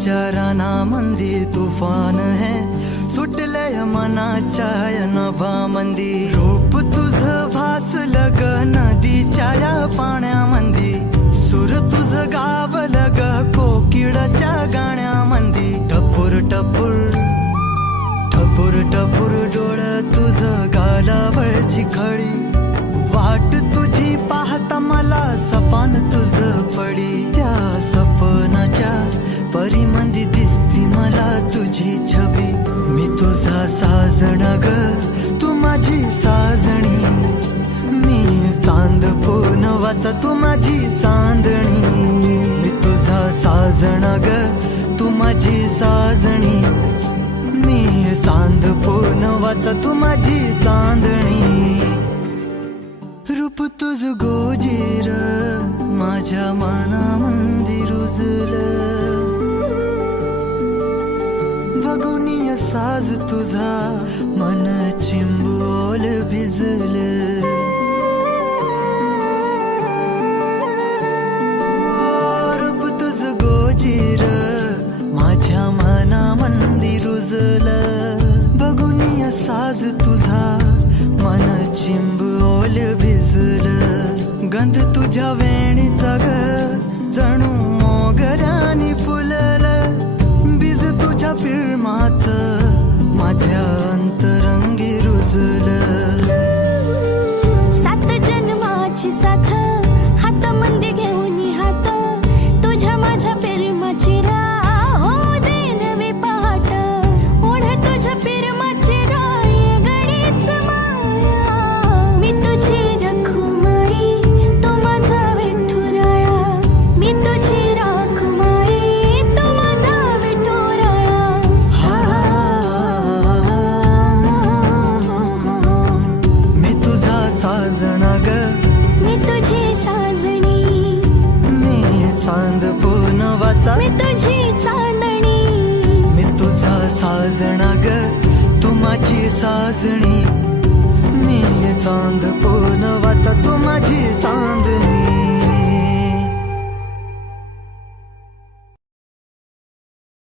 विचाराना मंदी तुफान है सुटलय मनाच्या नभा मंदी रूप तुझ भासलं ग नदीच्या या पाण्यामंदी सूर तुझ गावलं ग कोकिळाच्या गाण्यामंदी टपूर टपूर टपूर टपूर डोळ तुझ गालावरची खळी वाट तुझी पाहता मला सपान तुझ पडी त्या सपनाच्या परिमंदी दिसती मला तुझी छबी मी तुझा साजण ग तू माझी साजणी मी चांद पोनवाचा तू माझी चांदणी मी तुझा साजण ग तू माझी साजणी मी चांद पोनवाचा तू माझी चांदणी रूप तुझ गोजीर माझ्या मनामंदी रुजलं बघुनिय साज तुझा मन चिंबोल भिजलं रूप तुझ गोजीर माझ्या मनामंदी रुजलं बघुनिय साज तुझा मन चिंबोल भिजलं गंध तुझ्या वेणीचा ग जणू मोगऱ्यानी फुललं बीज तुझ्या फिल्माचं माझ्या अंतरंगी रुजलं सात जन्माची साथ हात मंदी घेऊन हात तुझ्या माझ्या प्रेमाची राह हो दे नवी पहाट ओढ तुझ्या प्रेमाची राह ये गडीच माया मी तुझी रखुमाई तू माझा विठुराया मी तुझी रखुमाई तू माझा विठुराया मी तुझा साजना ग मी तुझी साजणी मी चांद पोनवाचा मी तुझी चांदणी मी तुझा साजना ग तू माझी साजणी मी चांद पोनवाचा तू माझी चांदणी